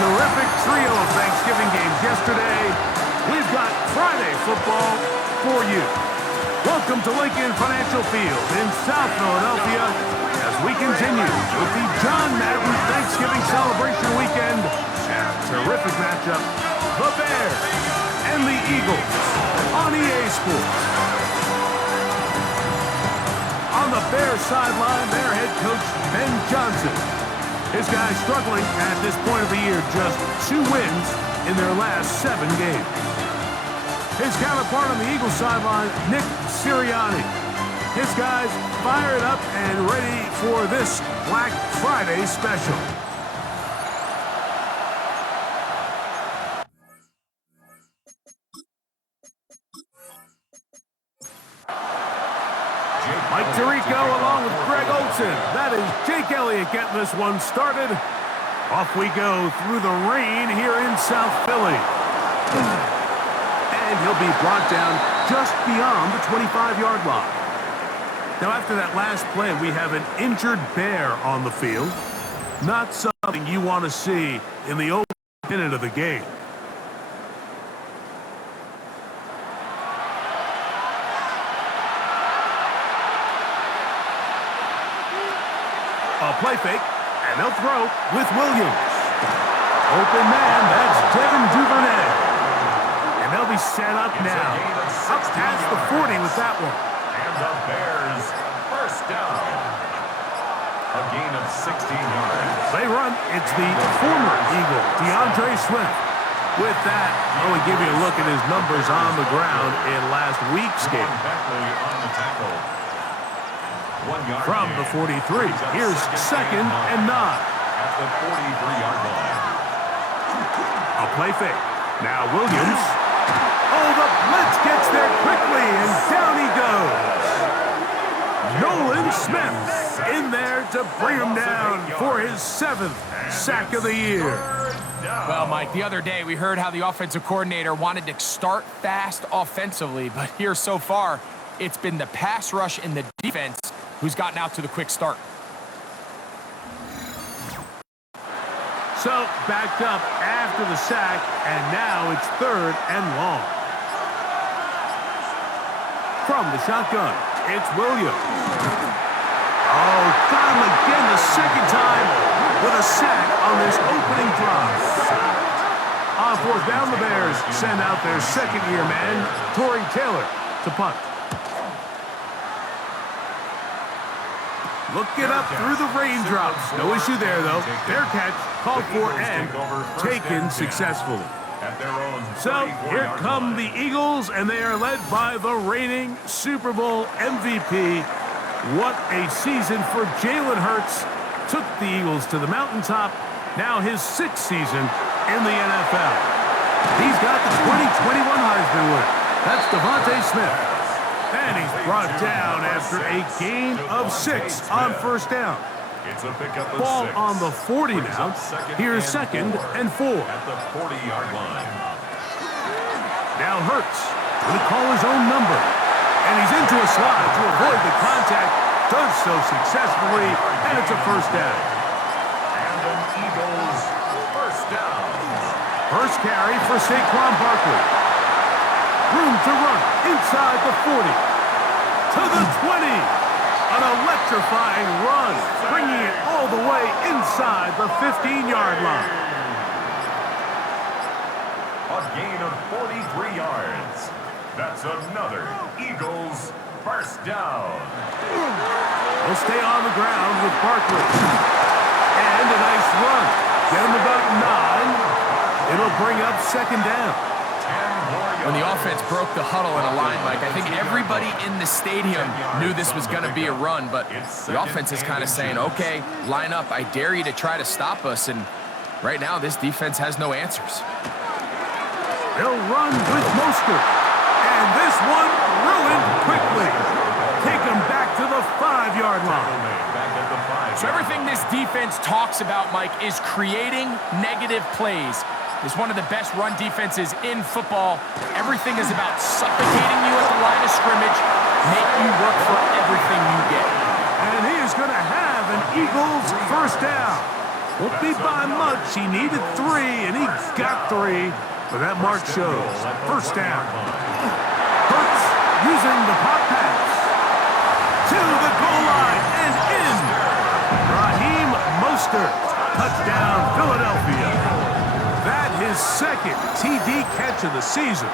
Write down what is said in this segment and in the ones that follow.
terrific trio of Thanksgiving games yesterday. We've got Friday football for you. Welcome to Lincoln Financial Field in South Philadelphia as we continue with the John Madden Thanksgiving Celebration Weekend and a terrific matchup, the Bears and the Eagles on EA Sports. On the Bears sideline, their head coach, Ben Johnson. His guys struggling at this point of the year, just 2 wins in their last 7 games. His counterpart on the Eagles sideline, Nick Sirianni. His guys fired up and ready for this Black Friday special. Mike Tirico along with Greg Olsen. That is Jake Elliott getting this one started. Off we go through the rain here in South Philly. And he'll be brought down just beyond the 25-yard line. Now, after that last play, we have an injured Bear on the field. Not something you want to see in the opening minute of the game. A play fake, and they'll throw with Williams. Open man, that's Devin Duvernay. And they'll be set up now. Up past the 40 with that one. And the Bears first down. A gain of 16 yards. They run, it's the former Eagle, DeAndre Swift. With that, I will give you a look at his numbers on the ground in last week's game. On the tackle. 1 yard from the 43. Here's second and 9. At the 43-yard line. A play fake. Now Williams. Oh, the blitz gets there quickly, and down he goes. Nolan Smith in there to bring him down for his 7th sack of the year. Well, Mike, the other day we heard how the offensive coordinator wanted to start fast offensively, but here so far, it's been the pass rush and the defense who's gotten out to the quick start. So, backed up after the sack, and now it's 3rd and long. From the shotgun, it's Williams. Oh, got him again the second time with a sack on this opening drive. On 4th down, the Bears send out their second-year man, Torrey Taylor, to punt. Looking up through the raindrops. No issue there, though. Their catch called for and taken successfully. So here come the Eagles, and they are led by the reigning Super Bowl MVP. What a season for Jalen Hurts. Took the Eagles to the mountaintop. Now his 6th season in the NFL. He's got the 2021 Heisman winner. That's Devontae Smith. And he's brought down after a gain of 6 on 1st down. Ball on the 40 now. Here's 2nd and 4. At the 40-yard line. Now Hurts going to call his own number. And he's into a slide to avoid the contact. Does so successfully, and it's a 1st down. And an Eagles first down. First carry for Saquon Barkley. Room to run inside the 40. To the 20. An electrifying run, bringing it all the way inside the 15-yard line. A gain of 43 yards. That's another Eagles first down. They'll stay on the ground with Barkley. And a nice run. Get him about 9. It'll bring up 2nd down. When the offense broke the huddle in a line, Mike, I think everybody in the stadium knew this was going to be a run, but the offense is kind of saying, okay, line up. I dare you to try to stop us, and right now this defense has no answers. They'll run with Mostert, and this one ruined quickly. Take him back to the 5-yard line. So everything this defense talks about, Mike, is creating negative plays. Is one of the best run defenses in football. Everything is about suffocating you at the line of scrimmage, make you work for everything you get. And he is going to have an Eagles first down. Won't be by much. He needed 3, and he got 3. But that mark shows. First down. Hurts using the pop pass. To the goal line and in. Raheem Mostert. Touchdown, Philadelphia. That his second TD catch of the season.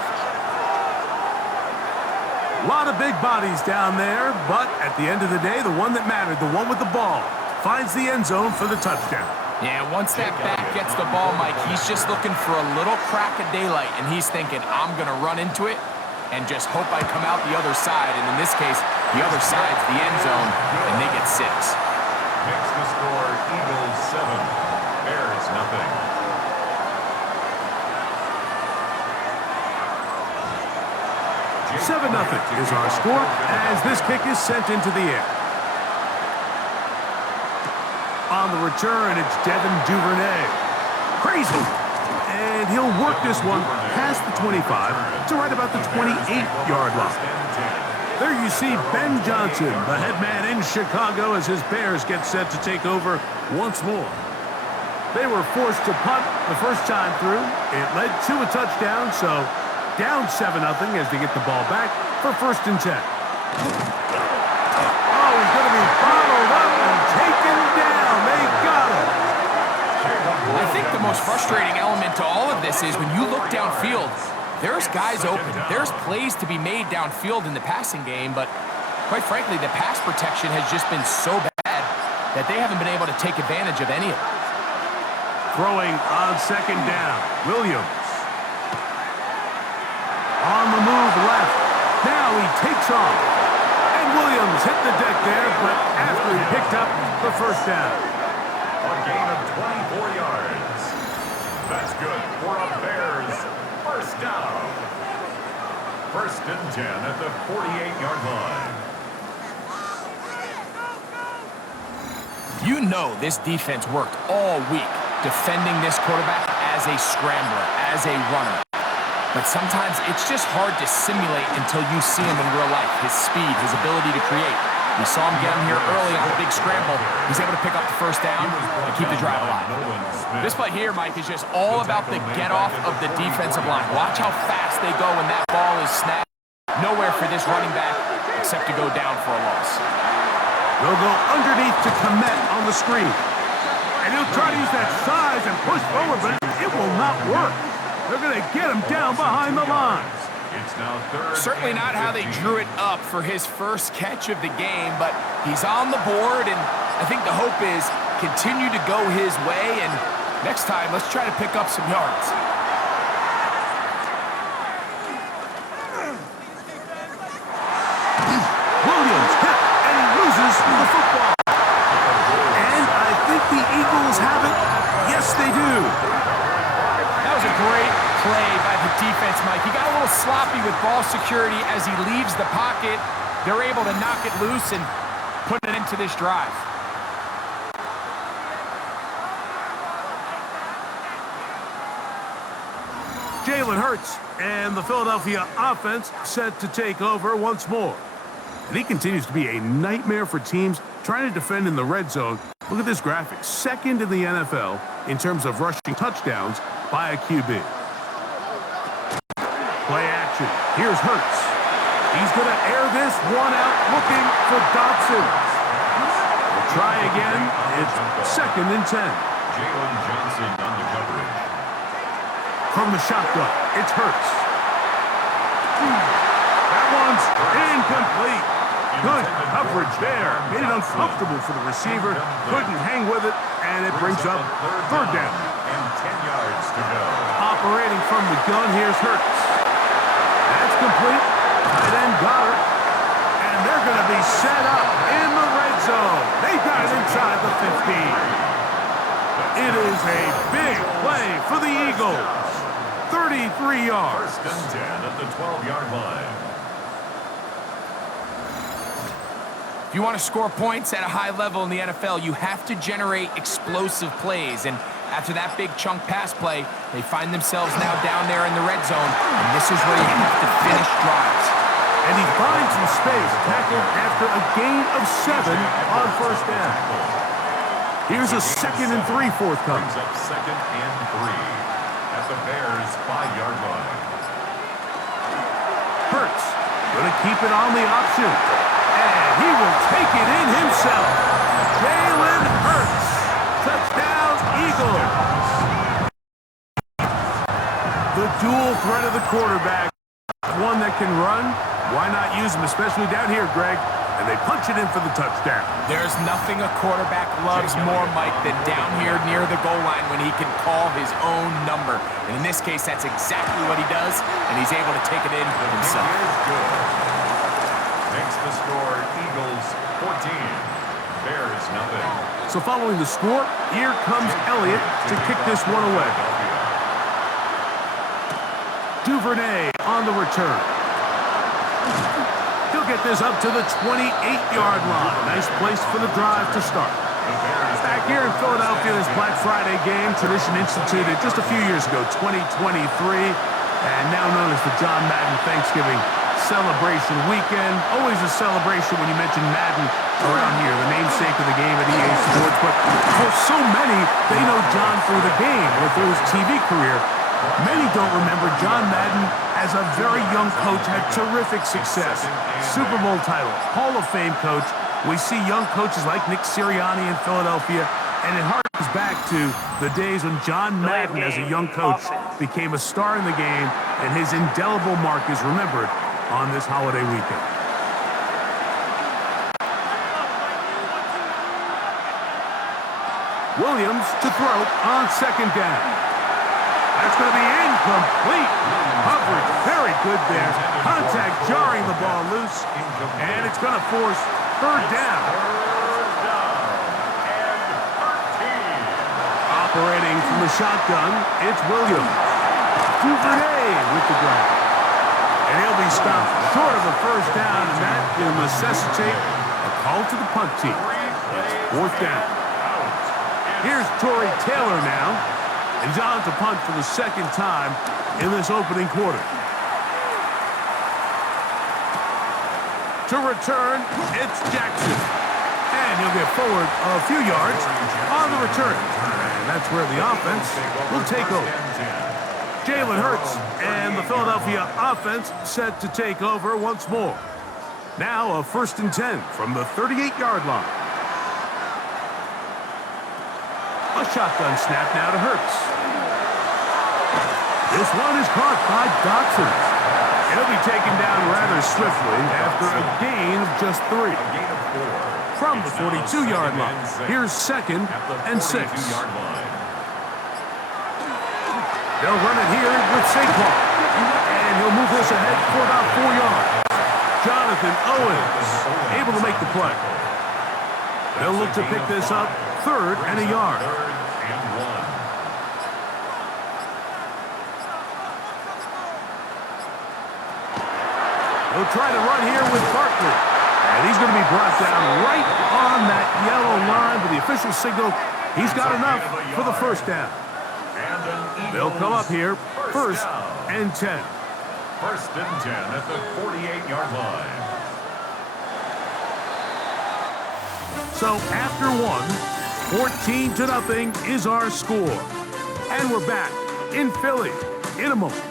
A lot of big bodies down there, but at the end of the day, the one that mattered, the one with the ball, finds the end zone for the touchdown. Yeah, once that back gets the ball, Mike, he's just looking for a little crack of daylight, and he's thinking, I'm going to run into it and just hope I come out the other side. And in this case, the other side's the end zone, and they get 6. Makes the score Eagles 7, Bears nothing. Seven nothing is our score as this kick is sent into the air. On the return, it's Devin Duvernay. Crazy. And he'll work this one past the 25 to right about the 28-yard line. There you see Ben Johnson, the head man in Chicago, as his Bears get set to take over once more. They were forced to punt the first time through. It led to a touchdown, so down 7-0 as they get the ball back for 1st and 10. Oh, he's going to be bottled up and taken down. They got him. I think the most frustrating element to all of this is when you look downfield, there's guys open. There's plays to be made downfield in the passing game, but quite frankly, the pass protection has just been so bad that they haven't been able to take advantage of any of it. Throwing on 2nd down, Williams. On the move left. Now he takes off. And Williams hit the deck there, but after he picked up the 1st down. A gain of 24 yards. That's good for a Bears 1st down. 1st and 10 at the 48-yard line. You know this defense worked all week defending this quarterback as a scrambler, as a runner. But sometimes it's just hard to simulate until you see him in real life. His speed, his ability to create. We saw him get him here early on a big scramble. He's able to pick up the 1st down and keep the drive alive. This play here, Mike, is just all about the get-off of the defensive line. Watch how fast they go when that ball is snapped. Nowhere for this running back except to go down for a loss. They'll go underneath to Komet on the screen. And he'll try to use that size and push forward, but it will not work. They're going to get him down behind the lines. It's now 3rd. Certainly not how they drew it up for his first catch of the game, but he's on the board, and I think the hope is continue to go his way, and next time, let's try to pick up some yards. Williams hit, and he loses the football. And I think the Eagles have it. Yes, they do. That was a great play by the defense, Mike. He got a little sloppy with ball security as he leaves the pocket. They're able to knock it loose and put it into this drive. Jalen Hurts and the Philadelphia offense set to take over once more. And he continues to be a nightmare for teams trying to defend in the red zone. Look at this graphic. 2nd in the NFL in terms of rushing touchdowns by a QB. Play action. Here's Hurts. He's going to air this one out looking for Dotson. We'll try again. It's 2nd and 10. Jalen Johnson on the coverage. From the shotgun, it's Hurts. That one's incomplete. Good coverage there. Made it uncomfortable for the receiver. Couldn't hang with it, and it brings up 3rd down. And 10 yards to go. Operating from the gun, here's Hurts. That's complete. Tight end got her. And they're going to be set up in the red zone. They got it inside the 15. It is a big play for the Eagles. 33 yards. 1st and 10 at the 12-yard line. If you want to score points at a high level in the NFL, you have to generate explosive plays. And after that big chunk pass play, they find themselves now down there in the red zone. And this is where you have to finish drives. And he finds some space, tackled after a gain of 7 on 1st down. Here's a 2nd and 3 forthcoming. Brings up 2nd and 3 at the Bears' 5-yard line. Hurts going to keep it on the option. And he will take it in himself. Jalen Hurts. Touchdown, Eagles. The dual threat of the quarterback. One that can run. Why not use him, especially down here, Greg? And they punch it in for the touchdown. There's nothing a quarterback loves more, Mike, than down here near the goal line when he can call his own number. And in this case, that's exactly what he does, and he's able to take it in himself. Makes the score Eagles 14, Bears nothing. So following the score, here comes Elliott to kick this one away. Duvernay on the return. He'll get this up to the 28-yard line. Nice place for the drive to start. Back here in Philadelphia, this Black Friday game, tradition instituted just a few years ago, 2023, and now known as the John Madden Thanksgiving Celebration Weekend. Always a celebration when you mention Madden around here, the namesake of the game at EA Sports. But for so many, they know John through the game or through his TV career. Many don't remember John Madden as a very young coach, had terrific success. Super Bowl title, Hall of Fame coach. We see young coaches like Nick Sirianni in Philadelphia, and it harkens back to the days when John Madden, as a young coach, became a star in the game, and his indelible mark is remembered on this holiday weekend. Williams to throw on 2nd down. That's going to be incomplete. Coverage very good there. Contact jarring the ball loose. And it's going to force 3rd down. Operating from the shotgun, it's Williams. Duvernay with the grab. And he'll be stopped short of a 1st down, and that will necessitate a call to the punt team. It's 4th down. Here's Torrey Taylor now. And John to punt for the 2nd time in this opening quarter. To return, it's Jackson. And he'll get forward a few yards on the return. And that's where the offense will take over. Jalen Hurts and the Philadelphia offense set to take over once more. Now a 1st and 10 from the 38-yard line. A shotgun snap now to Hurts. This one is caught by Dotson. It'll be taken down rather swiftly after a gain of just 3. From the 42-yard line, here's 2nd and 6. They'll run it here with Saquon. And he'll move this ahead for about 4 yards. Jonathan Owens able to make the play. They'll look to pick this up 3rd and a yard. He'll try to run here with Barkley. And he's going to be brought down right on that yellow line with the official signal. He's got enough for the 1st down. They'll come up here, 1st and 10. 1st and 10 at the 48-yard line. So after 14-0 is our score. And we're back in Philly in a moment.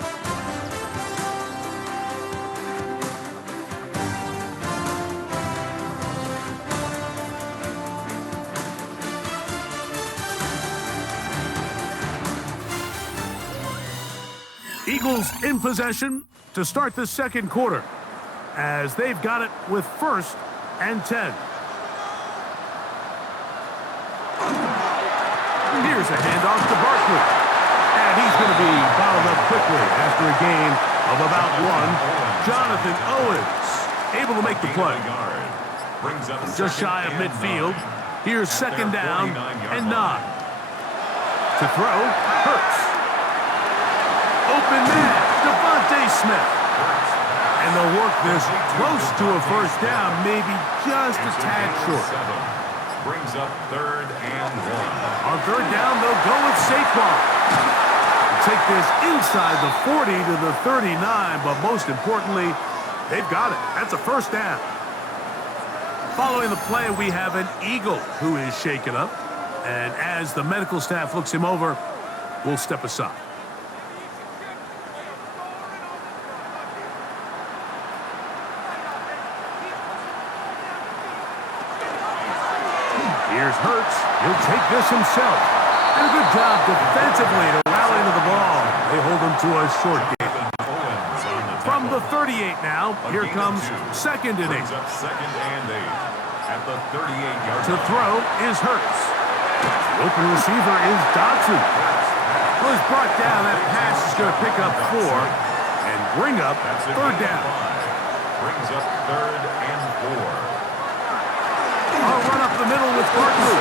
Eagles in possession to start the 2nd quarter as they've got it with 1st and 10. Here's a handoff to Barkley. And he's going to be bottled up quickly after a gain of about 1. Jonathan Owens able to make the play. Just shy of midfield. Here's 2nd down and 9. To throw, Hurts. Open man, Devontae Smith. And they'll work this close to a 1st down, maybe just a tad short. Brings up 3rd and 1. On 3rd down, they'll go with Saquon. Take this inside the 40 to the 39, but most importantly, they've got it. That's a 1st down. Following the play, we have an Eagle who is shaken up. And as the medical staff looks him over, we'll step aside. Here's Hurts. He'll take this himself. And a good job defensively to rally to the ball. They hold him to a short game. From the 38 now, here comes second and 8. Second and 8 at the 38-yard line. To throw is Hurts. The open receiver is Dodson. Was brought down. That pass is going to pick up 4 and bring up third down. Brings up third and 4. I'll run up the middle with Barkley.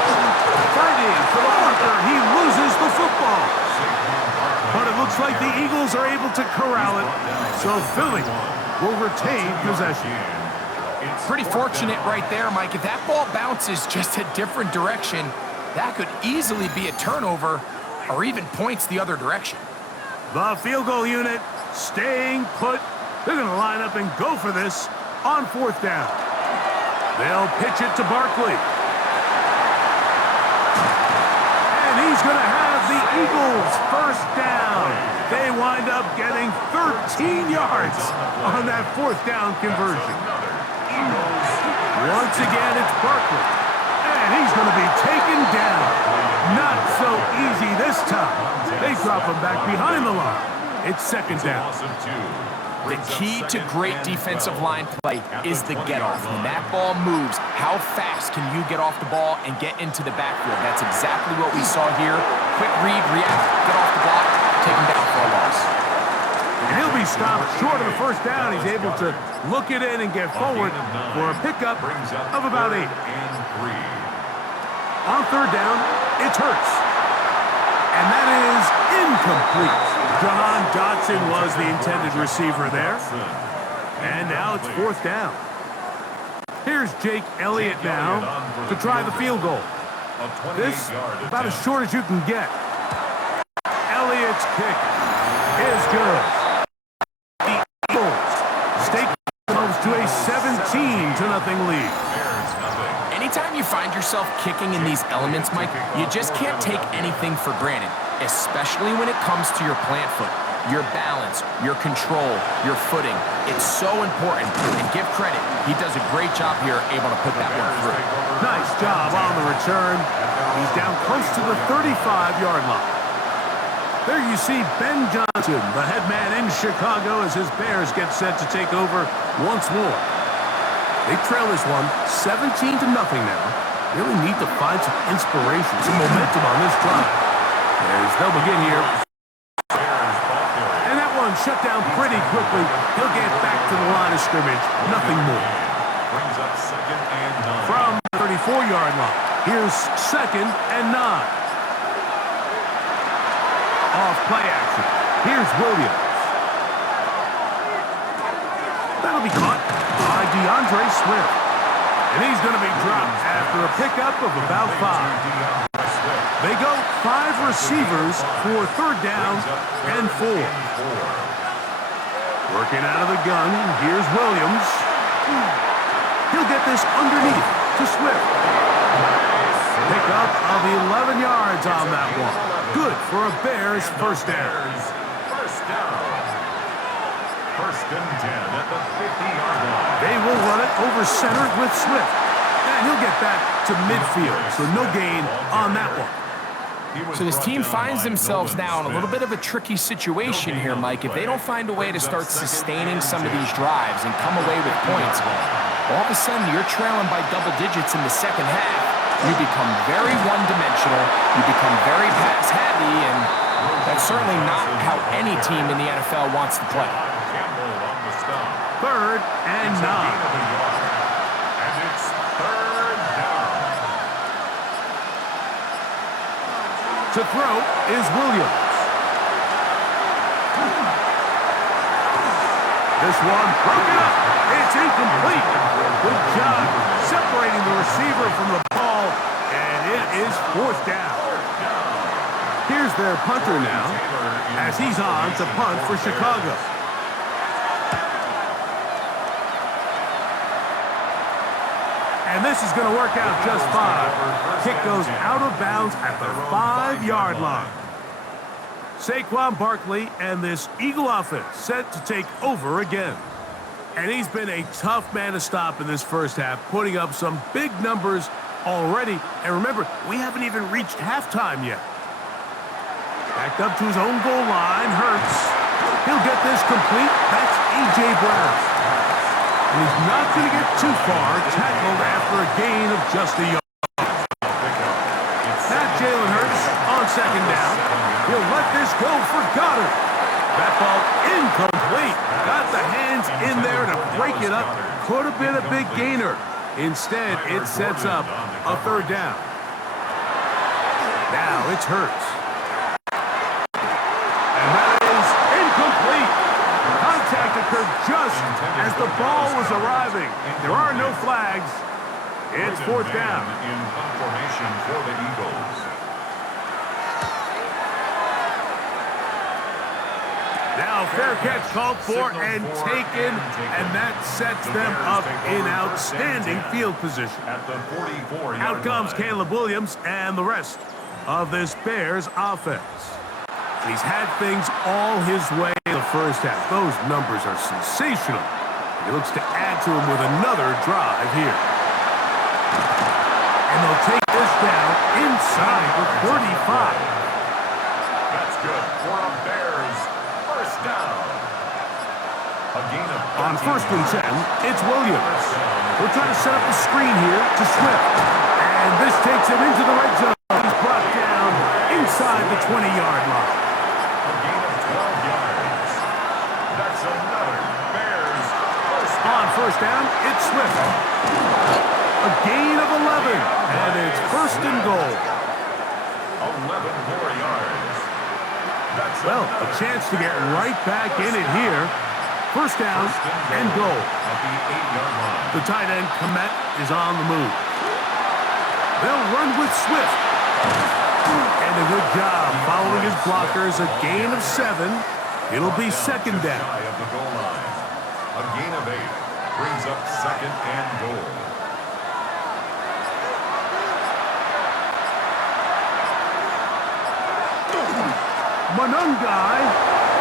Fighting for the marker. He loses the football. But it looks like the Eagles are able to corral it. So Philly will retain possession. Pretty fortunate right there, Mike. If that ball bounces just a different direction, that could easily be a turnover or even points the other direction. The field goal unit staying put. They're going to line up and go for this on fourth down. They'll pitch it to Barkley. And he's going to have the Eagles first down. They wind up getting 13 yards on that fourth down conversion. Once again, it's Barkley. And he's going to be taken down. Not so easy this time. They drop him back behind the line. It's second down. The key to great defensive line play is the get-off. When that ball moves, how fast can you get off the ball and get into the backfield? That's exactly what we saw here. Quick read, react, get off the block, take him down for a loss. And he'll be stopped short of the first down. He's able to look it in and get forward for a pickup of about 8. On third down, it's Hurts. And that is incomplete. John Dodson was the intended receiver there. And now it's fourth down. Here's Jake Elliott now to try the field goal. This about as short as you can get. Elliott's kick is good. The Eagles stake themselves to a 17-0 lead. Anytime you find yourself kicking in these elements, Mike, you just can't take anything for granted, especially when it comes to your plant foot, your balance, your control, your footing. It's so important, and give credit. He does a great job here, able to put that one through. Nice job on the return. He's down close to the 35-yard line. There you see Ben Johnson, the head man in Chicago, as his Bears get set to take over once more. They trail this one 17-0 now. Really need to find some inspiration, some momentum on this drive. As they'll begin here. And that one shut down pretty quickly. He'll get back to the line of scrimmage. Nothing more. Brings up second and 9. From the 34-yard line, here's second and 9. Off play action. Here's Williams. That'll be caught by DeAndre Swift. And he's going to be dropped after a pickup of about 5. They go 5 receivers for third down and 4. Working out of the gun, here's Williams. He'll get this underneath to Swift. Pickup of 11 yards on that one. Good for a Bears first down. First and 10 at the 50-yard line. They will run it over center with Swift. And he'll get back to midfield, so no gain on that one. So this team finds themselves now in a little bit of a tricky situation here, Mike. If they don't find a way to start sustaining some of these drives and come away with points, all of a sudden you're trailing by double digits in the second half. You become very one-dimensional, you become very pass-heavy, and that's certainly not how any team in the NFL wants to play. Third and 9. And it's third down. To throw is Williams. This one broken up. It's incomplete. Good job separating the receiver from the ball, and it is fourth down. Here's their punter now, as he's on to punt for Chicago. And this is going to work out just fine. Kick goes out of bounds at the 5-yard line. Saquon Barkley and this Eagle offense set to take over again. And he's been a tough man to stop in this first half, putting up some big numbers already. And remember, we haven't even reached halftime yet. Backed up to his own goal line, Hurts. He'll get this complete. That's A.J. Brown. And he's not going to get too far, tackled after a gain of just a yard. Now Jalen Hurts on second down. He'll let this go for Goddard. That ball incomplete. Got the hands in there to break it up. Could have been a big gainer. Instead, it sets up a third down. Now it's Hurts. And that is incomplete. Contact occurred just as the ball was arriving. There are no flags. It's fourth down. In formation for the Eagles. Now fair catch called for and taken, and that sets them up in outstanding field position. At the 44-yard Out comes line. Caleb Williams and the rest of this Bears offense. He's had things all his way in the first half. Those numbers are sensational. He looks to add to them with another drive here. And they'll take this down inside the 35. That's good for a Bears first down. A gain of On 13 first and 10, it's Williams. We're trying to set up the screen here to Swift. And this takes him into the red zone. He's brought down inside the 20-yard line. A gain of 12 yards. That's another Bears first down. On first down, it's Swift. A gain of 11, and it's first and goal. 11 more yards. That's Well, a chance to get right back in it here. First down and goal. At the 8-yard line. The tight end, Komet, is on the move. They'll run with Swift. And a good job following his blockers. A gain of 7. It'll be second down. Shy of the goal line. A gain of 8 brings up second and goal. Monungai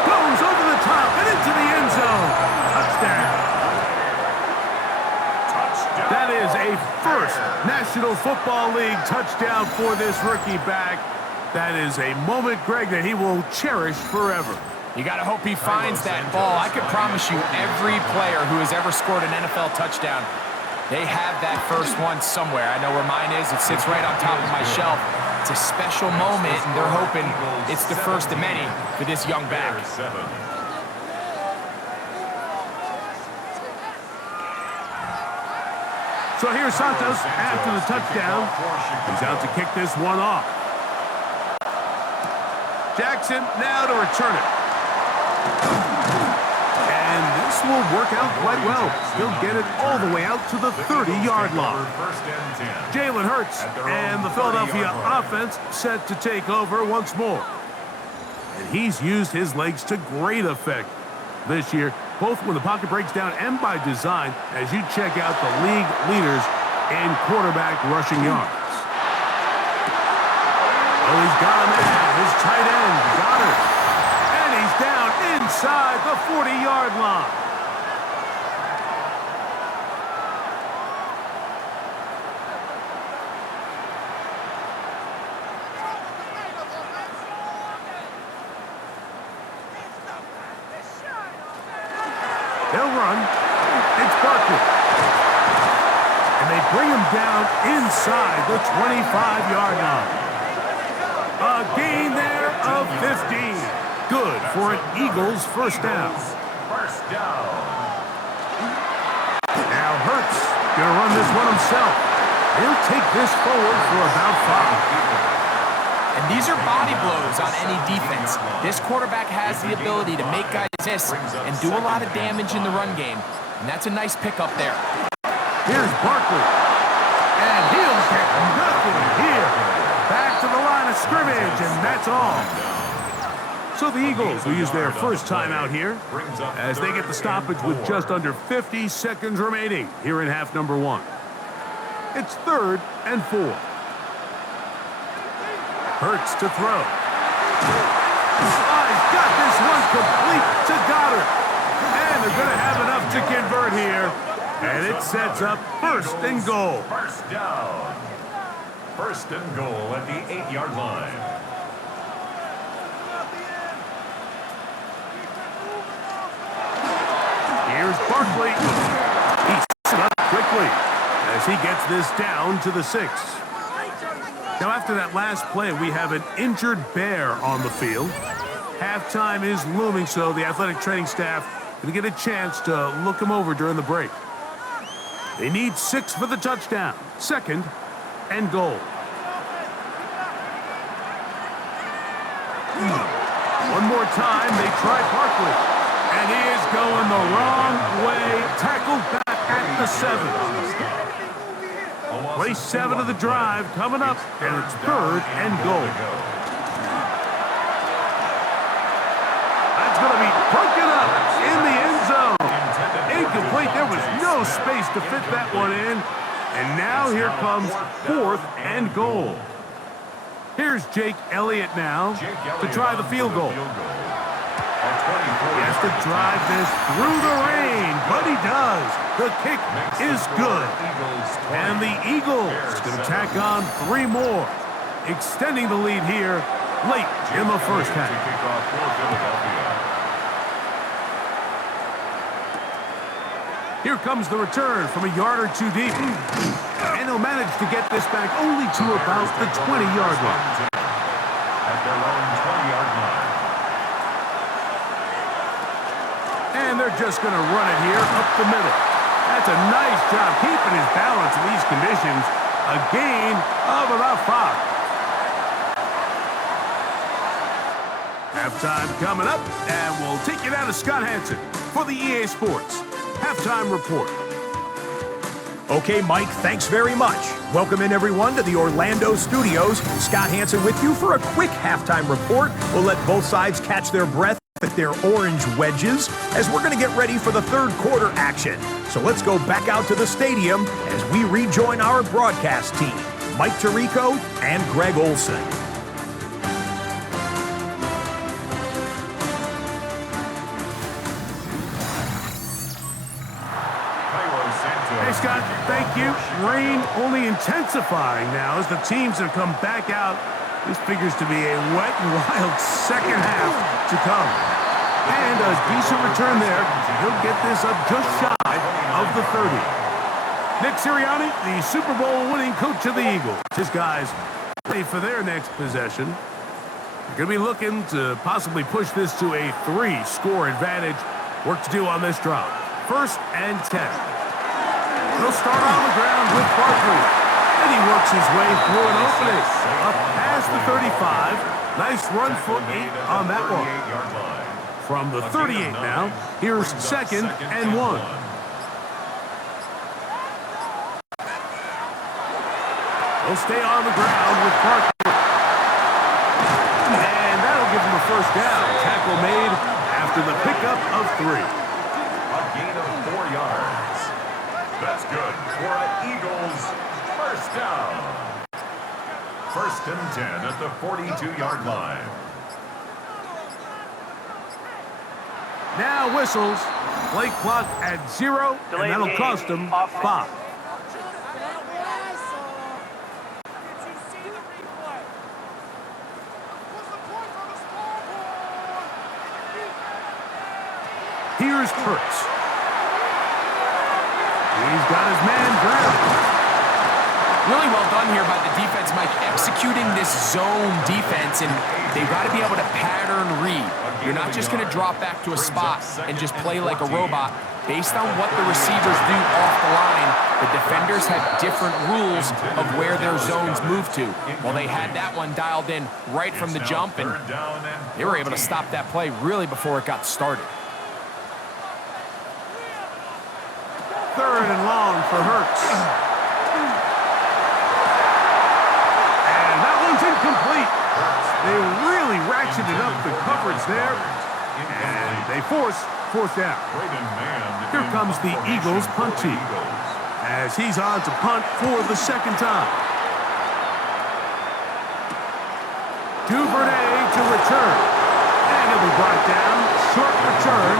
goes over the top and into the end zone. Touchdown. That is a first National Football League touchdown for this rookie back. That is a moment, Greg, that he will cherish forever. You got to hope he finds that ball. I can promise you every player who has ever scored an NFL touchdown, they have that first one somewhere. I know where mine is. It sits right on top of my shelf. It's a special moment, and they're hoping it's the first of many for this young back. So here's Santos after the touchdown. He's out to kick this one off. Jackson now to return it. And this will work out quite well. He'll get it all the way out to the 30-yard line. Jalen Hurts and the Philadelphia offense set to take over once more. And he's used his legs to great effect this year, both when the pocket breaks down and by design, as you check out the league leaders in quarterback rushing yards. Oh, he's got him in. His tight end, Goddard. And he's down inside the 40-yard line. They'll run. It's Barkley. And they bring him down inside the 25-yard line. A gain there of 15. Good for an Eagles first down. First down. Now Hurts going to run this one himself. He'll take this forward for about 5. And these are body blows on any defense. This quarterback has the ability to make guys miss and do a lot of damage in the run game. And that's a nice pickup there. Here's Barkley. And he'll get nothing here. Back to the line of scrimmage, and that's all. So the Eagles will use their first timeout here as they get the stoppage with just under 50 seconds remaining here in half number 1. It's 3rd and 4. Hurts to throw. Oh, he's got this one complete to Goddard. And they're going to have enough to convert here. And it sets up 1st and goal. First down. 1st and goal at the 8-yard line. Here's Barkley. He set up quickly as he gets this down to the 6. Now, after that last play, we have an injured Bear on the field. Halftime is looming, so the athletic training staff going to get a chance to look him over during the break. They need 6 for the touchdown. 2nd and goal. One more time, they try Barkley. And he is going the wrong way. Tackled back at the 7. Play 7 of the drive coming up, and it's 3rd and goal. That's going to be broken up in the end zone. Incomplete. There was no space to fit that one in. And now here comes 4th and goal. Here's Jake Elliott now to try the field goal. He has to drive this through the rain, but he does. The kick is good. And the Eagles going to tack on 3 more, extending the lead here late in the first half. Here comes the return from a yard or 2 deep. And he'll manage to get this back only to about the 20-yard line. At their own 20-yard line. And they're just going to run it here up the middle. That's a nice job keeping his balance in these conditions. A gain of about 5. Halftime coming up, and we'll take you down to Scott Hansen for the EA Sports Halftime Report. Okay, Mike, thanks very much. Welcome in, everyone, to the Orlando studios. Scott Hansen with you for a quick halftime report. We'll let both sides catch their breath with their orange wedges as we're going to get ready for the 3rd quarter action. So let's go back out to the stadium as we rejoin our broadcast team, Mike Tirico and Greg Olson. Hey, Scott, thank you. Rain only intensifying now as the teams have come back out. This figures to be a wet and wild second half to come. And a decent return there. He'll get this up just shy of the 30. Nick Sirianni, the Super Bowl winning coach of the Eagles. His guys ready for their next possession. They're going to be looking to possibly push this to a 3-score advantage. Work to do on this drop. 1st and 10. They'll start on the ground with Barkley. And he works his way through an opening. Up past the 35. Nice run for 8 on that one. From the 38 now, here's 2nd and 1. They'll stay on the ground with Barkley. And that'll give him a 1st down. Tackle made after the pickup of 3. A gain of 4 yards. That's good for an Eagles 1st down. 1st and 10 at the 42-yard line. Now whistles. Play clock at 0, and that'll cost him 5. Here's Hurts. He's got his man grounded. Really well done here by the defense, Mike, executing this zone defense, and they've got to be able to pattern read. You're not just going to drop back to a spot and just play like a robot. Based on what the receivers do off the line, the defenders have different rules of where their zones move to. Well, they had that one dialed in right from the jump, and they were able to stop that play really before it got started. 3rd and long for Hurts. Incomplete. They really ratcheted up the coverage there, and they force 4th down. Here comes the Eagles punt team. as he's on to punt for the second time. Duvernay to return. And he'll be brought down. Short return.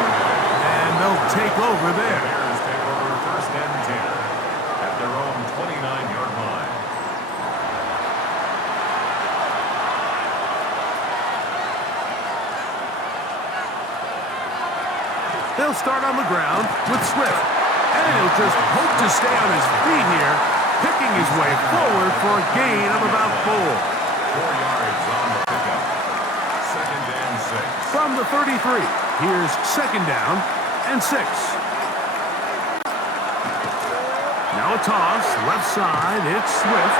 And they'll take over there. Bears take over first and 10 at their own 29-yard line. They'll start on the ground with Swift. And he'll just hope to stay on his feet here, picking his way forward for a gain of about 4. 4 yards on the pickup. Second and 6. From the 33, here's second down and 6. Now a toss, left side, it's Swift.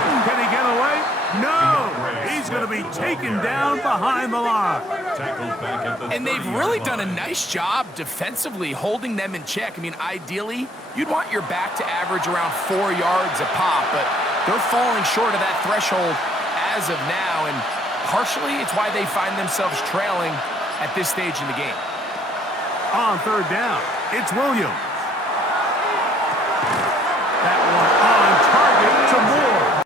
Can he get away? No! He's going to be taken down behind the line. Tackled back at the And they've 30-yard really done a line. nice job defensively holding them in check. I mean, ideally, you'd want your back to average around 4 yards a pop, but they're falling short of that threshold as of now, and partially it's why they find themselves trailing at this stage in the game. On third down, it's Williams. That one on target to Moore.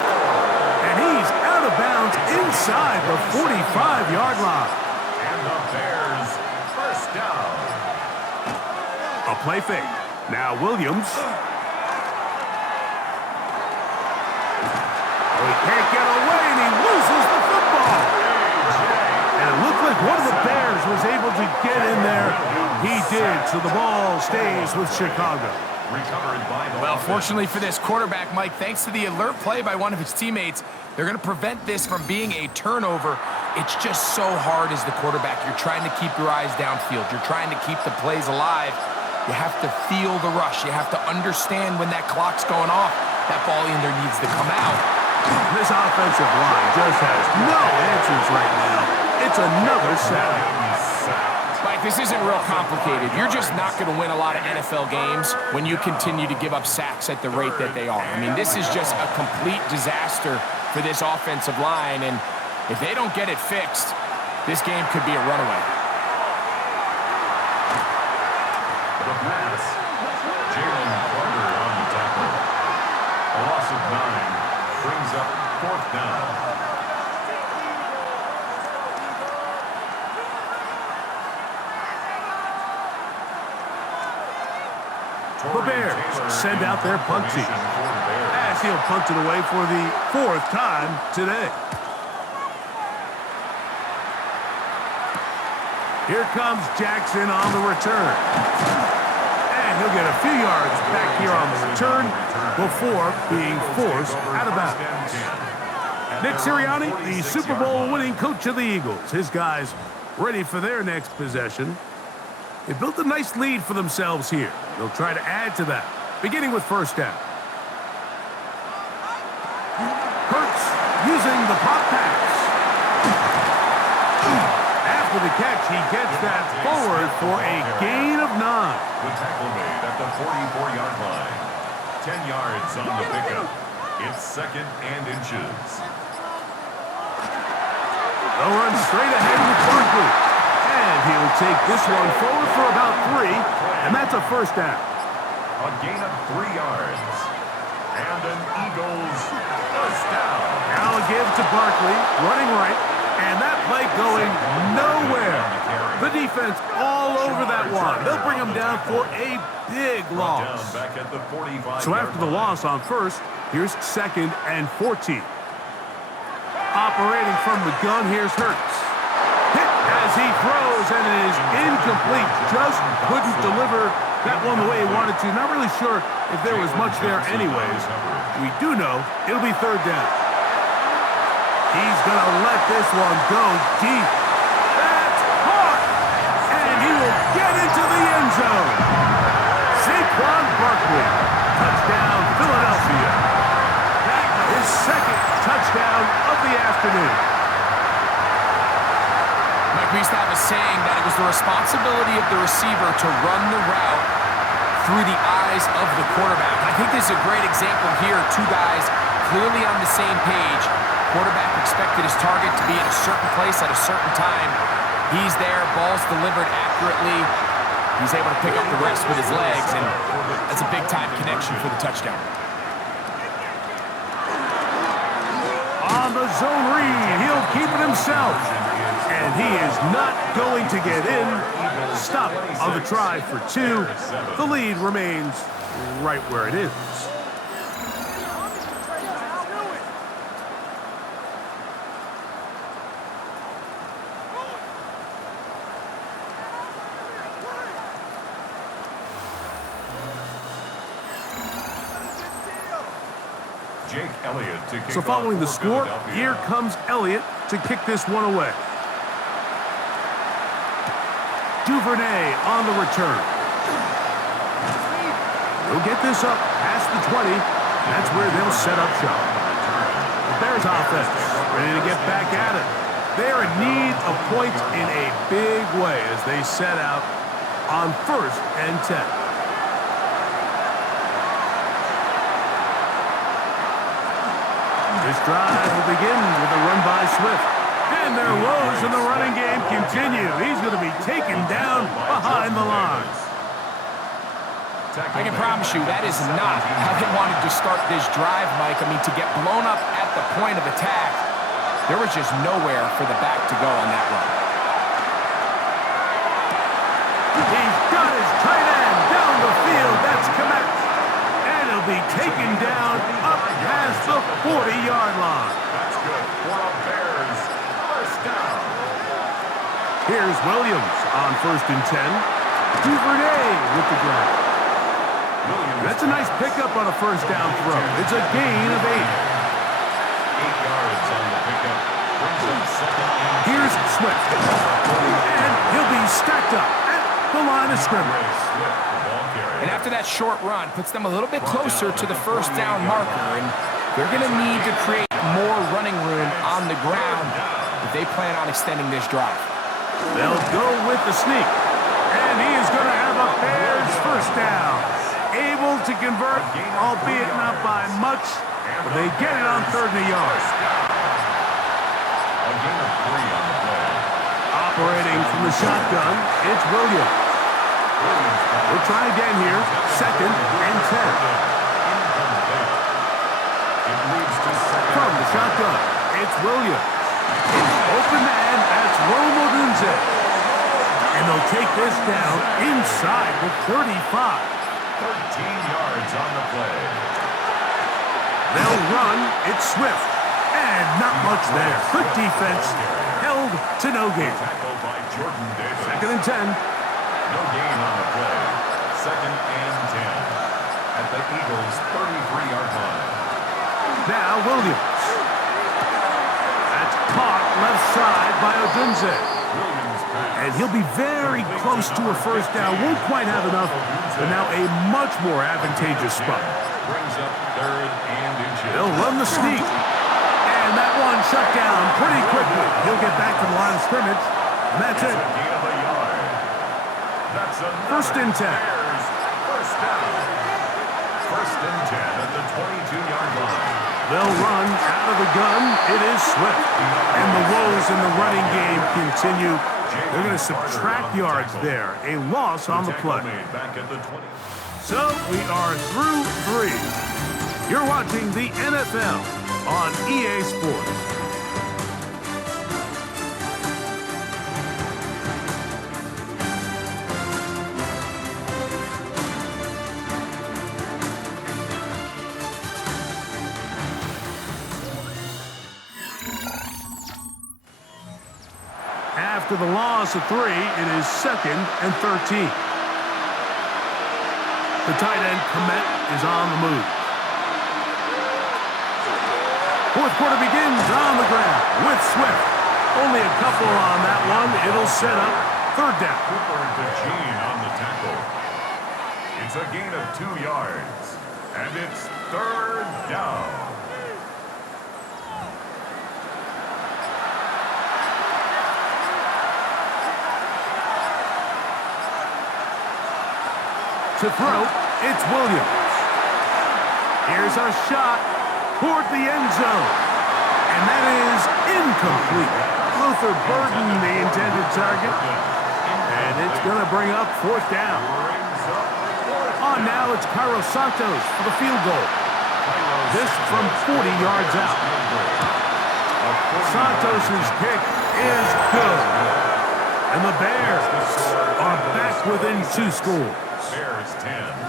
And he's out of bounds inside the 45-yard line. And the Bears first down. A play fake. Now Williams. He can't get away, and he loses the football. And it looked like one of the Bears was able to get in there. He did, so the ball stays with Chicago. Recovered by the Well, offense. fortunately for this quarterback, Mike, thanks to the alert play by one of his teammates, they're going to prevent this from being a turnover. It's just so hard as the quarterback. You're trying to keep your eyes downfield. You're trying to keep the plays alive. You have to feel the rush. You have to understand when that clock's going off. That ball either needs to come out. This offensive line just has no answers right now. It's another sack. Mike, this isn't real complicated. You're just not going to win a lot of NFL games when you continue to give up sacks at the rate that they are. I mean, this is just a complete disaster for this offensive line, and if they don't get it fixed, this game could be a runaway. The pass. Jalen Carter on the tackle. A loss of 9 brings up fourth down. The Bears send out their punt team as he'll punt it away for the 4th time today. Here comes Jackson on the return. And he'll get a few yards back here on the return before being forced out of bounds. Nick Sirianni, the Super Bowl winning coach of the Eagles. His guys ready for their next possession. They built a nice lead for themselves here. They'll try to add to that, beginning with first down. Hurts using the pop pass. After the catch, he gets that forward for a gain of 9. The tackle made at the 44-yard line. 10 yards on the pickup. It's second and inches. They'll run straight ahead with Barkley. And he'll take this one forward for about 3, and that's a first down. A gain of 3 yards. And an Eagles first down. Now a give to Barkley, running right, and that play going nowhere. The defense all over that one. They'll bring him down for a big loss. Down back at the 45. So after the loss on first, here's second and 14. Operating from the gun, here's Hurts. Hit as he throws, and it is incomplete. Just couldn't deliver that one the way he wanted to. Not really sure if there was much there anyways. We do know it'll be third down. He's going to let this one go deep. That's caught! And he will get into the end zone. Saquon Barkley. Touchdown, Philadelphia. That is second touchdown of the afternoon. Mike, we used to have a saying that it was the responsibility of the receiver to run the route through the eyes of the quarterback. I think this is a great example here. Two guys clearly on the same page. Quarterback expected his target to be in a certain place at a certain time. He's there, ball's delivered accurately. He's able to pick up the rest with his legs, and that's a big-time connection for the touchdown. On the zone read, he'll keep it himself. And he is not going to get in. Stop on the try for 2. The lead remains right where it is. So following the score, here comes Elliott to kick this one away. Duvernay on the return. He'll get this up past the 20. That's where they'll set up shop. The Bears offense ready to get back at it. They're in need of points in a big way as they set out on 1st and 10. This drive will begin with a run by Swift. And their woes in the running game continue. He's going to be taken down behind the line. I can promise you that is not how they wanted to start this drive, Mike. I mean, to get blown up at the point of attack, there was just nowhere for the back to go on that run. He's got his tight end down the field. That's Komet. And he'll be taken down up past the 40-yard line. That's good for a Bears first down. Here's Williams on 1st and 10. Duvernay with the grab. That's a nice pickup on a first down throw. It's a gain of 8. 8 yards on the pickup. Brings up 2nd and 10. Here's Swift. And he'll be stacked up at the line of scrimmage. And after that short run, puts them a little bit closer to the first down marker. And they're going to need to create more running room on the ground if they plan on extending this drive. They'll go with the sneak. And he is going to have a Bears first down. Able to convert, albeit not by much, but they get it on 3rd and a yard. A gain of 3 on the play. Operating from the shotgun, it's Williams. We'll try again here. 2nd and 10. It leads to 2nd. From the shotgun, it's Williams. Open man, that's Romo Dunze. And they'll take this down inside the 35. 13 yards on the play. They'll run. It's Swift. And not much there. Good defense. Held to no gain. Tackled by Jordan Davis. 2nd and 10. No gain on the play. 2nd and 10. At the Eagles' 33-yard line. Now Williams. That's caught left side by Odunze. And he'll be very close to a first down. Won't quite have enough, but now a much more advantageous spot. Brings up 3rd and inches. They'll run the sneak. And that one shut down pretty quickly. He'll get back to the line of scrimmage. And that's it. Gain of a yard. That's another 1st and 10. Bears first down. 1st and 10 at the 22-yard line. They'll run out of the gun. It is Swift. And the woes in the running game continue. They're going to subtract yards there. A loss on the play. Back at the 20. So we are through 3. You're watching the NFL on EA Sports. After the loss of 3, it is 2nd and 13. The tight end, Komet, is on the move. 4th quarter begins on the ground with Swift. Only a couple on that one. It'll set up 3rd down. Cooper DeJean on the tackle. It's a gain of 2 yards. And it's 3rd down. To throw, it's Williams. Here's our shot toward the end zone. And that is incomplete. Luther Burden, the intended target. And And it's going to bring up fourth down. On now, it's Cairo Santos for the field goal. This from 40 yards out. Santos' kick is good. And the Bears are back within 2 scores.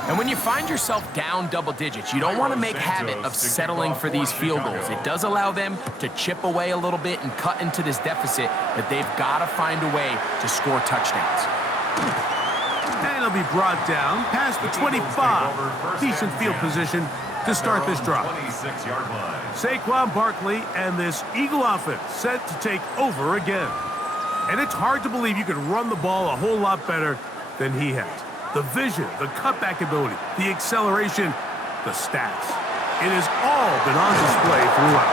And when you find yourself down double digits, you don't want to make habit of settling for these field goals. It does allow them to chip away a little bit and cut into this deficit, but they've got to find a way to score touchdowns. And it'll be brought down past the 25. Decent field position to start this drive. Saquon Barkley and this Eagle offense set to take over again. And it's hard to believe you can run the ball a whole lot better than he has. The vision, the cutback ability, the acceleration, the stats. It has all been on display throughout.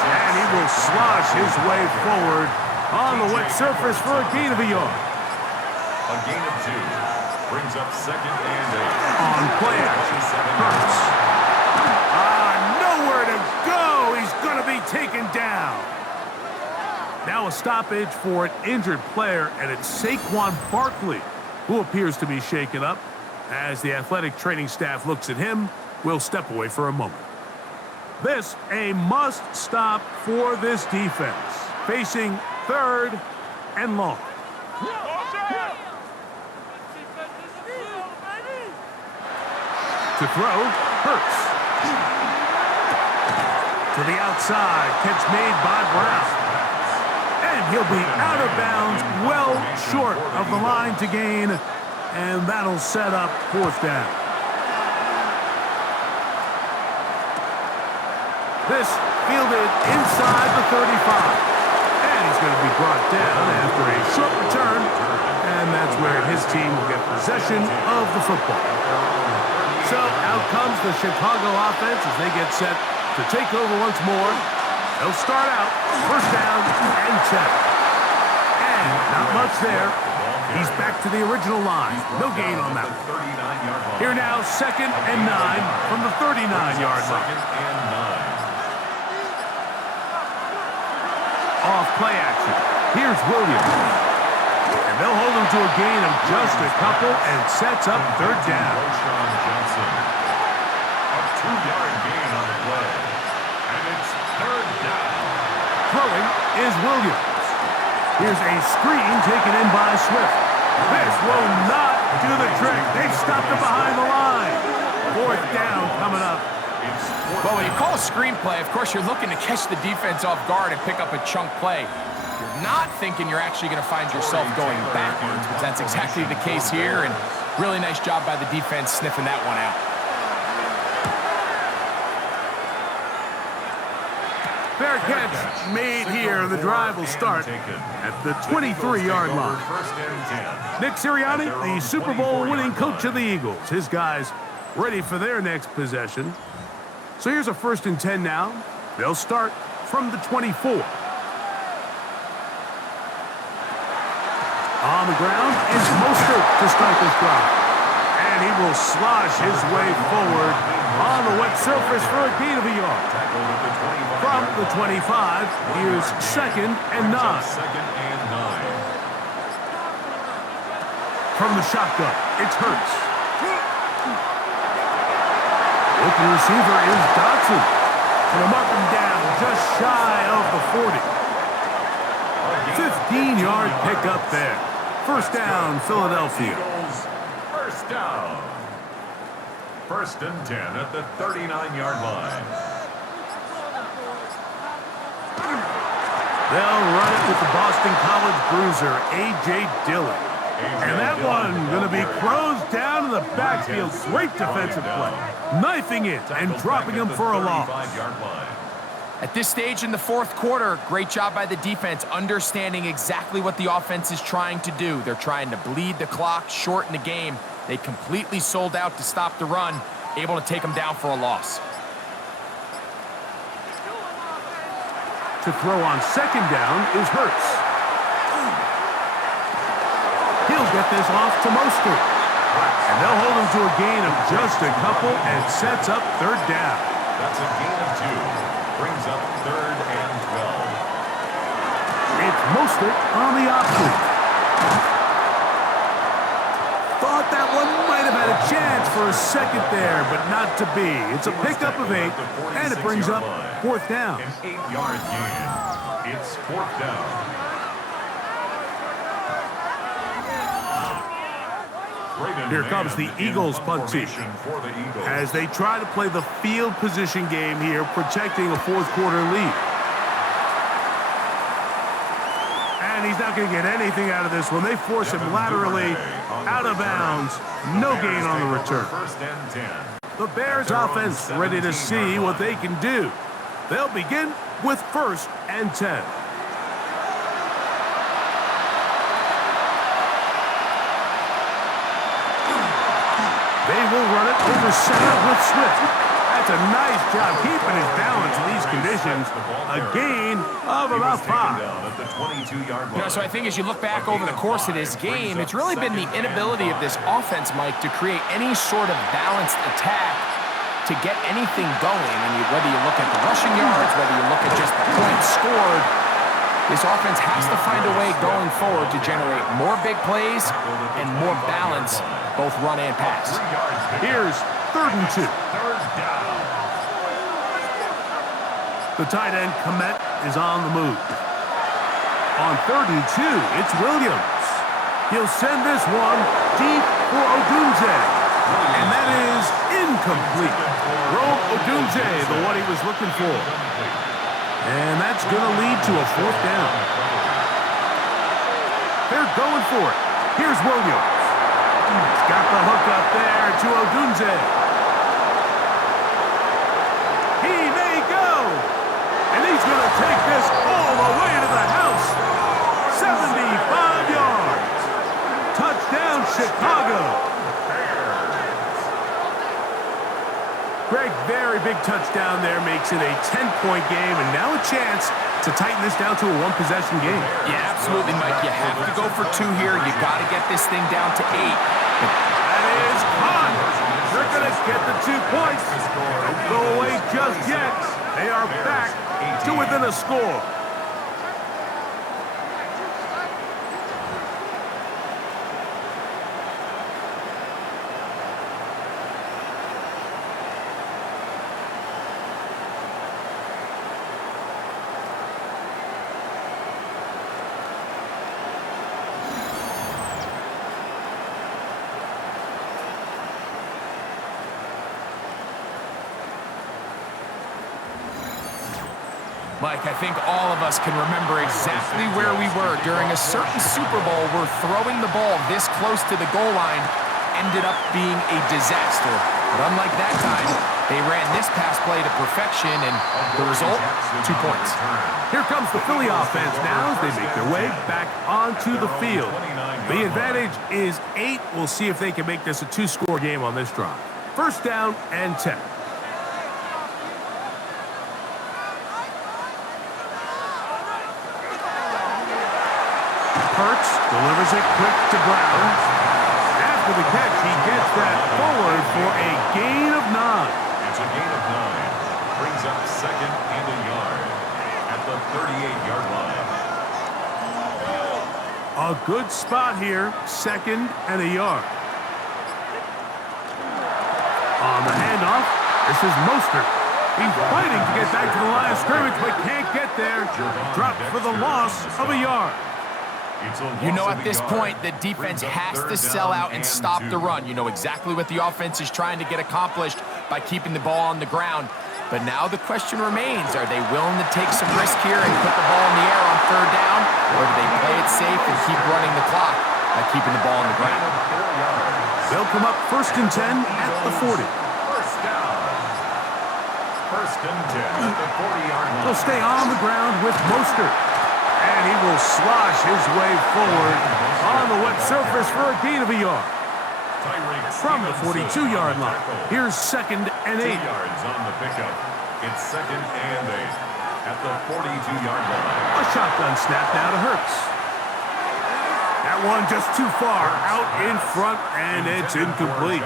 And he will slosh his way forward on the wet surface for a gain of a yard. A gain of 2 brings up 2nd and 8. On play action, Hurts. Nowhere to go. He's going to be taken down. Now a stoppage for an injured player, and it's Saquon Barkley who appears to be shaken up. As the athletic training staff looks at him, we'll step away for a moment. This a must stop for this defense, facing 3rd and long. To throw, Hurts. To the outside, catch made by Brown. And he'll be out of bounds, well short of the line to gain, and that'll set up 4th down. This fielded inside the 35. And he's going to be brought down after a short return, and that's where his team will get possession of the football. So out comes the Chicago offense as they get set to take over once more. They'll start out 1st down and 10. And not much there. He's back to the original line. No gain on that one. Here now, 2nd and 9 from the 39-yard line. Off play action. Here's Williams. And they'll hold him to a gain of just a couple and sets up 3rd down. A 2-yard gain on the play. And it's 3rd down. Throwing is Williams. Here's a screen taken in by Swift. This will not do the trick. They've stopped him behind the line. 4th down coming up. Well, when you call a screenplay, of course, you're looking to catch the defense off guard and pick up a chunk play. You're not thinking you're actually going to find yourself going backwards, but that's exactly the case here, and really nice job by the defense sniffing that one out. Fair catch made here. The drive will start at the 23-yard line. Nick Sirianni, the Super Bowl winning coach of the Eagles. His guys ready for their next possession. So here's a 1st and 10 now. They'll start from the 24. On the ground is Mostert to start this drive. And he will slosh his way forward on the wet surface for a gain of a yard. From the 25, here's 2nd and 9. From the shotgun, it's Hurts. Open receiver is Dotson. And he'll mark him down just shy of the 40. 15-yard pickup there. 1st down, Philadelphia. 1st down. 1st and 10 at the 39-yard line. They'll run it with the Boston College bruiser, A.J. Dillon. And that one going to be closed down in the backfield. Great defensive play. Knifing it and dropping him for a loss. At this stage in the 4th quarter, great job by the defense understanding exactly what the offense is trying to do. They're trying to bleed the clock, shorten the game. They completely sold out to stop the run, able to take them down for a loss. To throw on 2nd down is Hurts. He'll get this off to Mostert. And they'll hold him to a gain of just a couple and sets up 3rd down. That's a gain of 2. Brings up 3rd and 12. It's Mostert on the option. Thought that one might have had a chance for a second there, but not to be. It's a pickup of 8, and it brings up 4th down. An 8-yard gain. It's 4th down. Here comes the Eagles punt team as they try to play the field position game here, protecting a 4th quarter lead. And he's not going to get anything out of this one. They force him laterally out of bounds. No gain on the return. The Bears offense ready to see what they can do. They'll begin with 1st and 10. They will run it over center with Swift. That's a nice job keeping his balance in these conditions. A gain of about 5. So I think as you look back over the course of this game, it's really been the inability of this offense, Mike, to create any sort of balanced attack to get anything going. Whether you look at the rushing yards, whether you look at just the points scored, this offense has to find a way going forward to generate more big plays and more balance, both run and pass. Here's 3rd and 2. The tight end, Komet, is on the move. On 3rd and 2, it's Williams. He'll send this one deep for Odunze. And that is incomplete. Rome Odunze, the one he was looking for. And that's going to lead to a 4th down. They're going for it. Here's Williams. He's got the hook up there to Odunze. He may go. And he's going to take this all the way to the house. 75 yards. Touchdown, Chicago. Greg, very big touchdown there, makes it a 10-point game, and now a chance to tighten this down to a 1-possession game. Yeah, absolutely, Mike. You have to go for 2 here. You got to get this thing down to 8. That is caught. They're going to get the 2 points. Don't go away just yet. They are back to within a score. Mike, I think all of us can remember exactly where we were during a certain Super Bowl where throwing the ball this close to the goal line ended up being a disaster. But unlike that time, they ran this pass play to perfection, and the result, 2 points. Here comes the Philly offense now as they make their way back onto the field. The advantage is 8. We'll see if they can make this a 2-score game on this drive. 1st down and 10. Hurts delivers it quick to Brown. After the catch, he gets that forward for a gain of 9. It's a gain of 9. Brings up 2nd and a yard at the 38-yard line. A good spot here, 2nd and a yard. On the handoff, this is Mostert. He's fighting to get back to the line of scrimmage, but can't get there. Dropped for the loss of a yard. You know at this point, the defense has to sell out and stop the run. You know exactly what the offense is trying to get accomplished by keeping the ball on the ground. But now the question remains, are they willing to take some risk here and put the ball in the air on 3rd down? Or do they play it safe and keep running the clock by keeping the ball on the ground? They'll come up 1st and 10 at the 40. 1st down. 1st and 10 at the 40-yard line. They'll stay on the ground with Mostert. And he will slosh his way forward on the wet surface for a gain of a yard. From the 42-yard line, here's 2nd and 8. 2 yards on the pickup. It's 2nd and 8 at the 42-yard line. A shotgun snap now to Hurts. That one just too far out in front, and it's incomplete.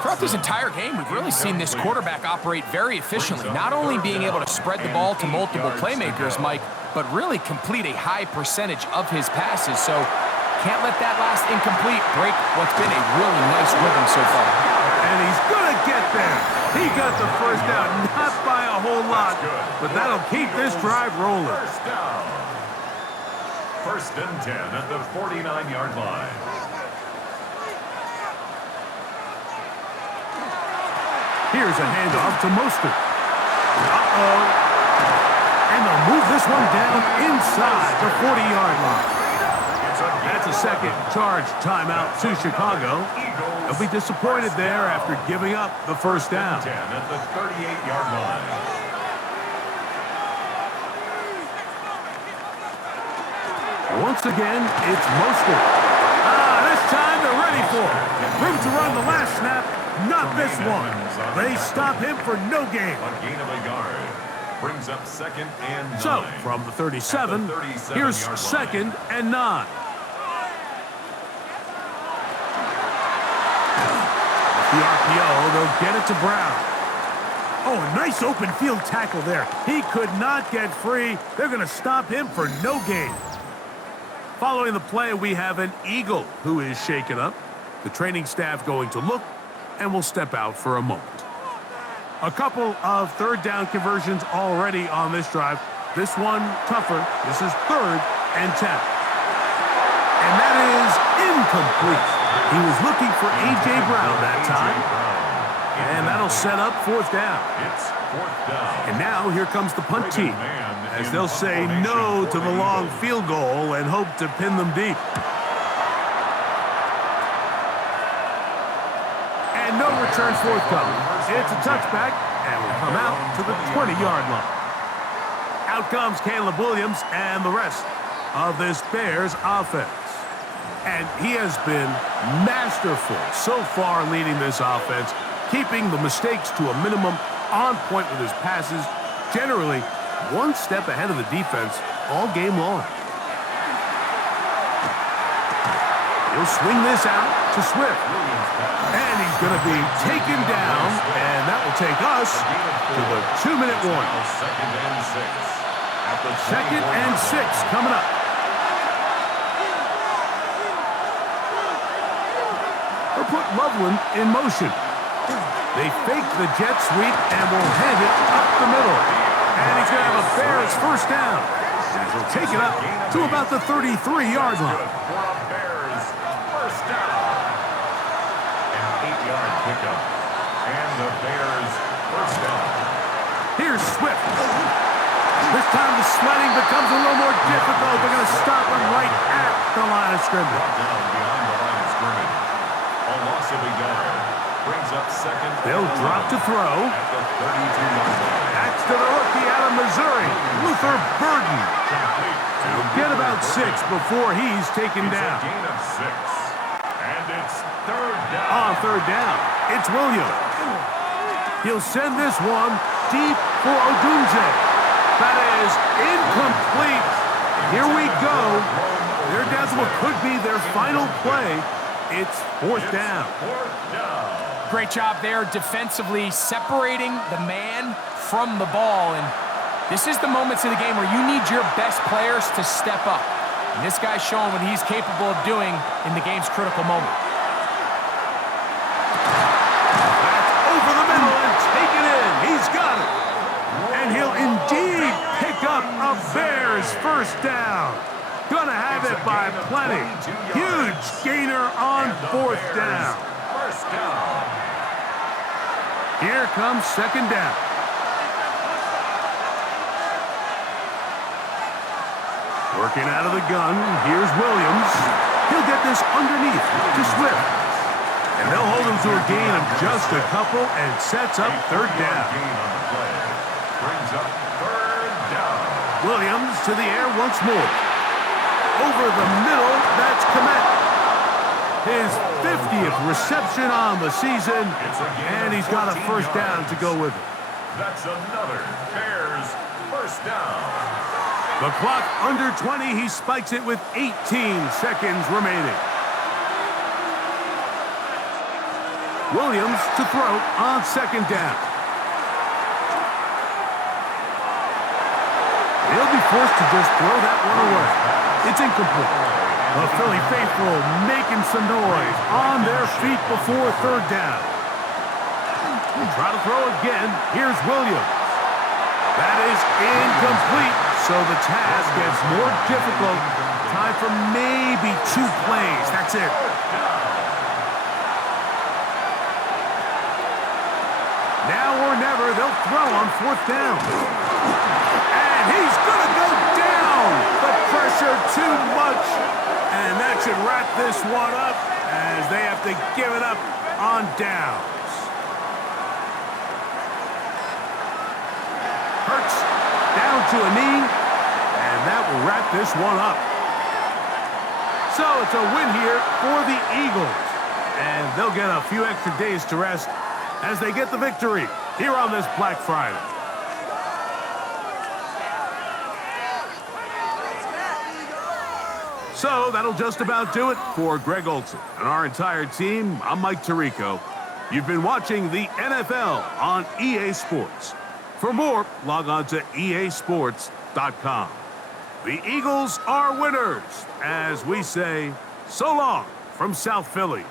Throughout this entire game, we've really seen this quarterback operate very efficiently, not only being able to spread the ball to multiple playmakers, Mike, but really complete a high percentage of his passes. So Can't let that last incomplete break what's been a really nice rhythm so far. And he's going to get there. He got the first down, not by a whole lot, but that'll keep this drive rolling. First down. First and 10 at the 49-yard line. Here's a handoff to Mostert. Uh-oh. And they'll move this one down inside the 40-yard line. That's a second charge timeout to Chicago. They'll be disappointed there after giving up the first down. 10 at the 38-yard line. Once again, it's Mostert. This time they're ready for it. Room to run the last snap, not this one. They stop him for no gain. A gain of a yard. Brings up second and 9. So, from the 37, here's second and 9. The RPO, they'll get it to Brown. Oh, a nice open field tackle there. He could not get free. They're going to stop him for no gain. Following the play, we have an Eagle who is shaken up. The training staff going to look and will step out for a moment. A couple of third down conversions already on this drive. This one tougher. This is 3rd and 10. And that is incomplete. He was looking for A.J. Brown that time. And that'll set up 4th down. It's 4th down. And now here comes the punt team, as they'll say no to the long field goal and hope to pin them deep. And no return forthcoming. It's a touchback, and will come out to the 20-yard line. Out comes Caleb Williams and the rest of this Bears offense. And he has been masterful so far leading this offense, keeping the mistakes to a minimum, on point with his passes, generally one step ahead of the defense all game long. He'll swing this out to Swift. And he's going to be taken down, and that will take us to the 2-minute warning. Second and 6 coming up. They'll put Loveland in motion. They fake the jet sweep and will hand it up the middle. And he's going to have a Bears first down. And he'll take it up to about the 33-yard line. First down. An 8-yard pickup. And the Bears first down. Here's Swift. This time the sledding becomes a little more difficult. They're going to stop him right at the line of scrimmage. Down behind the line of scrimmage. A loss of a yard. Brings up second. They'll drop to throw. At the 32-yard line. That's to the rookie out of Missouri, Luther Burden. He'll get about 6 before he's taken down. It's a gain of 6. And it's 3rd down. On 3rd down, it's Williams. He'll send this one deep for Odunze. That is incomplete. Here we go. They're down to what could be their final play. It's 4th down. 4th down. Great job there defensively, separating the man from the ball. And this is the moments in the game where you need your best players to step up. And this guy's showing what he's capable of doing in the game's critical moment. That's over the middle and taken in. He's got it. And he'll indeed pick up a Bears first down. Gonna have it by plenty. Huge gainer on 4th down. First down. Here comes 2nd down. Working out of the gun, here's Williams. He'll get this underneath to Swift. And they'll hold him to a gain of just a couple and sets up 3rd down. Gain on the play. Brings up 3rd down. Williams to the air once more. Over the middle, that's Komet. His 50th reception on the season, and he's got a first down to go with it. That's another Bears first down. The clock under 20, he spikes it with 18 seconds remaining. Williams to throw on 2nd down. He'll be forced to just throw that one away. It's incomplete. The Philly faithful making some noise on their feet before third down. Try to throw again. Here's Williams. That is incomplete, so the task gets more difficult. Time for maybe 2 plays. That's it. Now or never, they'll throw on 4th down. And he's going to go down. The pressure too much. And that should wrap this one up as they have to give it up on downs. Hurts down to a knee, and that will wrap this one up. So it's a win here for the Eagles, and they'll get a few extra days to rest as they get the victory here on this Black Friday. So that'll just about do it for Greg Olson and our entire team. I'm Mike Tirico. You've been watching the NFL on EA Sports. For more, log on to easports.com. The Eagles are winners, as we say, so long from South Philly.